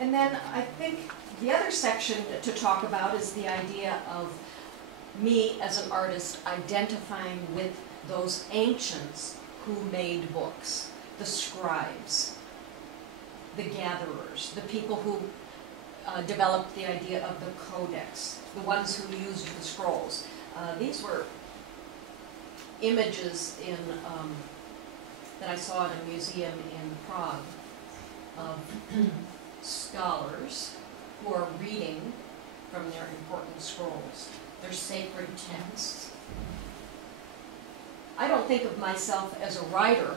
And then I think the other section to talk about is the idea of me as an artist identifying with those ancients who made books, the scribes, the gatherers, the people who developed the idea of the codex, the ones who used the scrolls. These were images in, that I saw at a museum in Prague of scholars who are reading from their important scrolls, their sacred texts. I don't think of myself as a writer,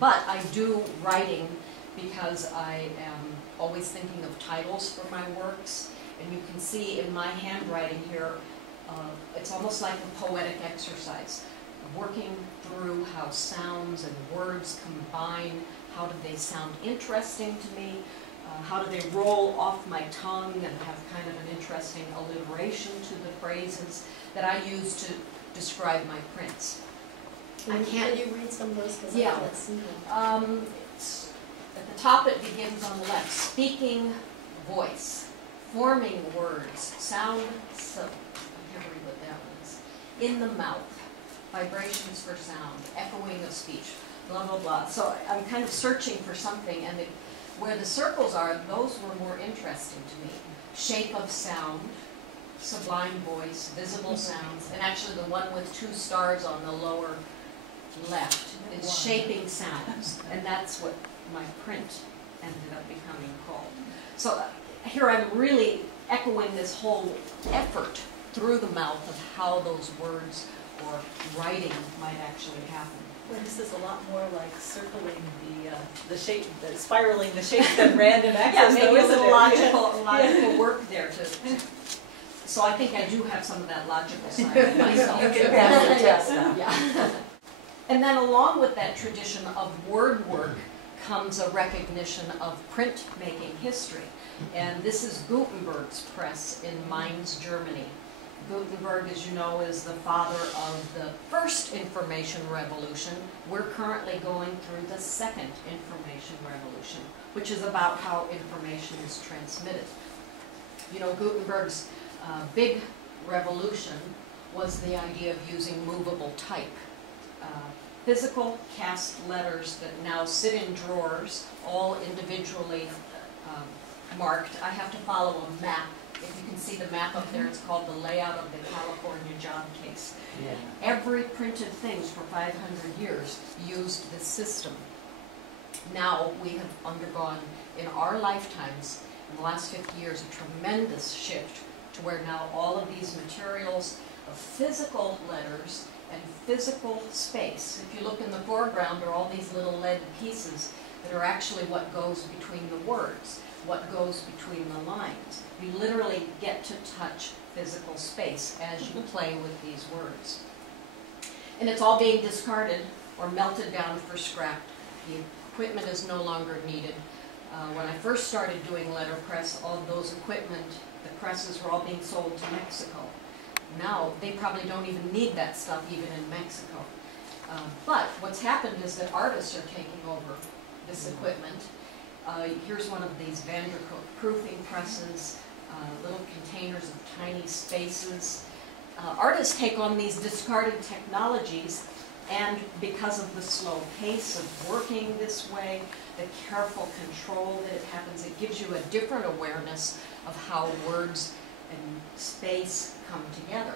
but I do writing because I am always thinking of titles for my works. And you can see in my handwriting here, it's almost like a poetic exercise, working through how sounds and words combine. How do they sound interesting to me? How do they roll off my tongue and have kind of an interesting alliteration to the phrases that I use to describe my prints. Can you read some of those? Yeah. At the top it begins on the left. Speaking voice, forming words, sound, so, I can't read what that is. In the mouth, vibrations for sound, echoing of speech, blah, blah, blah. So I'm kind of searching for something, and where the circles are, those were more interesting to me. Shape of sound, sublime voice, visible sounds, and actually the one with 2 stars on the lower left is shaping sounds, and that's what my print ended up becoming called. So here I'm really echoing this whole effort through the mouth of how those words or writing might actually happen. Well, this is a lot more like circling the shape, spiraling the shape than random access. Yeah, maybe a little logical yeah. work there so I think I do have some of that logical side of myself. You can pass the test now. Yeah. And then along with that tradition of word work comes a recognition of print-making history. And this is Gutenberg's press in Mainz, Germany. Gutenberg, as you know, is the father of the first information revolution. We're currently going through the second information revolution, which is about how information is transmitted. You know, Gutenberg's big revolution was the idea of using movable type. Physical cast letters that now sit in drawers, all individually marked. I have to follow a map. If you can see the map up there, it's called the layout of the California job case. Yeah. Every printed things for 500 years used this system. Now we have undergone, in our lifetimes, in the last 50 years, a tremendous shift to where now all of these materials of physical letters and physical space. If you look in the foreground, there are all these little lead pieces that are actually what goes between the words, what goes between the lines. You literally get to touch physical space as you play with these words. And it's all being discarded or melted down for scrap. The equipment is no longer needed. When I first started doing letterpress, all of those equipment, the presses were all being sold to Mexico. Now, they probably don't even need that stuff even in Mexico. But what's happened is that artists are taking over this equipment. Here's one of these Vandercook proofing presses, little containers of tiny spaces. Artists take on these discarded technologies, and because of the slow pace of working this way, the careful control that it happens, it gives you a different awareness of how words and space come together.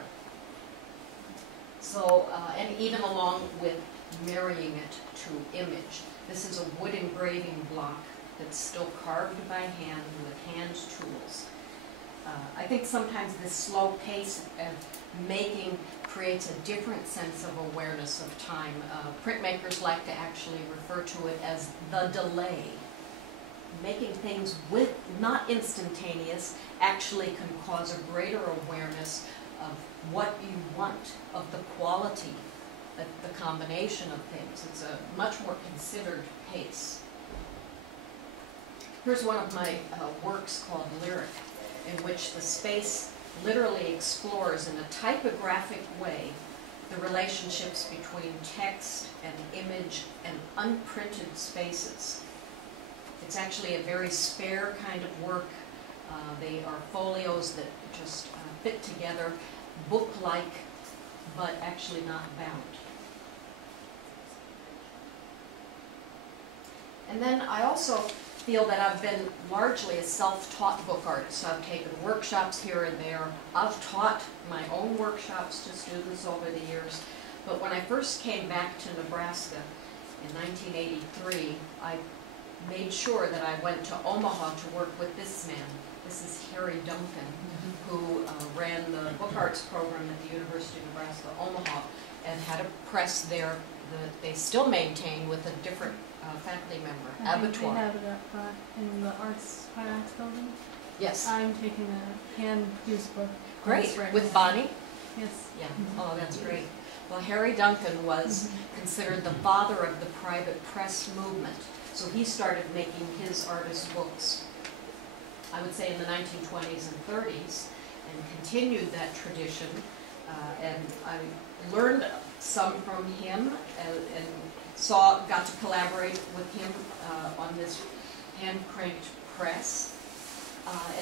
So, and even along with marrying it to image. This is a wood engraving block that's still carved by hand with hand tools. I think sometimes this slow pace of making creates a different sense of awareness of time. Printmakers like to actually refer to it as the delay. Making things with, not instantaneous, actually can cause a greater awareness of what you want, of the quality, the combination of things. It's a much more considered pace. Here's one of my works called Lyric, in which the space literally explores in a typographic way the relationships between text and image and unprinted spaces. It's actually a very spare kind of work. They are folios that just fit together, book-like, but actually not bound. And then I also feel that I've been largely a self-taught book artist. So I've taken workshops here and there. I've taught my own workshops to students over the years. But when I first came back to Nebraska in 1983, I made sure that I went to Omaha to work with this man. This is Harry Duncan, who ran the book arts program at the University of Nebraska, Omaha, and had a press there that they still maintain with a different faculty member, Abattoir. They have it up in the Arts Fine Arts building. Yes. I'm taking a hand-used book. Great. Right With now. Bonnie? Yes. Yeah. Oh, that's great. Well, Harry Duncan was considered the father of the private press movement. So he started making his artist books, I would say in the 1920s and 30s, and continued that tradition. And I learned some from him and got to collaborate with him on this hand-cranked press.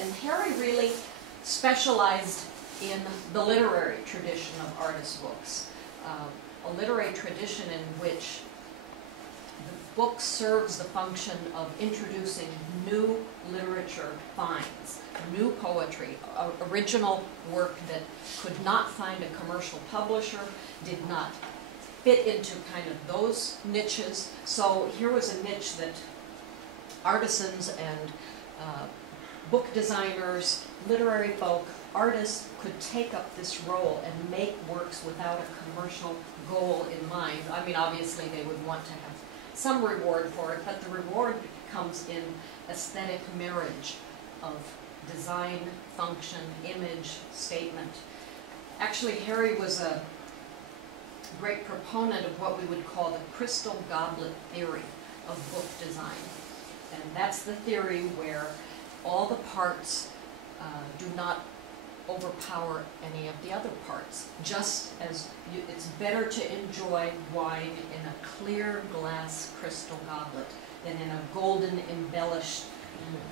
And Harry really specialized in the literary tradition of artist books, a literary tradition in which the book serves the function of introducing new literature finds, new poetry, original work that could not find a commercial publisher, did not fit into kind of those niches. So here was a niche that artisans and book designers, literary folk, artists could take up this role and make works without a commercial goal in mind. I mean, obviously they would want to have some reward for it, but the reward comes in aesthetic marriage of design, function, image, statement. Actually, Harry was a great proponent of what we would call the crystal goblet theory of book design. And that's the theory where all the parts do not overpower any of the other parts. Just as it's better to enjoy wine in a clear glass crystal goblet than in a golden embellished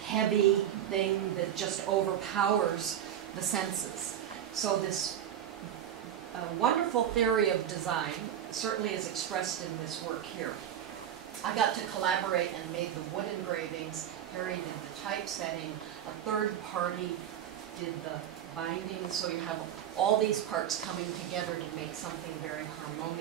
heavy thing that just overpowers the senses. So this wonderful theory of design certainly is expressed in this work here. I got to collaborate and made the wood engravings. Harry did the typesetting. A third party did the binding. So you have all these parts coming together to make something very harmonious.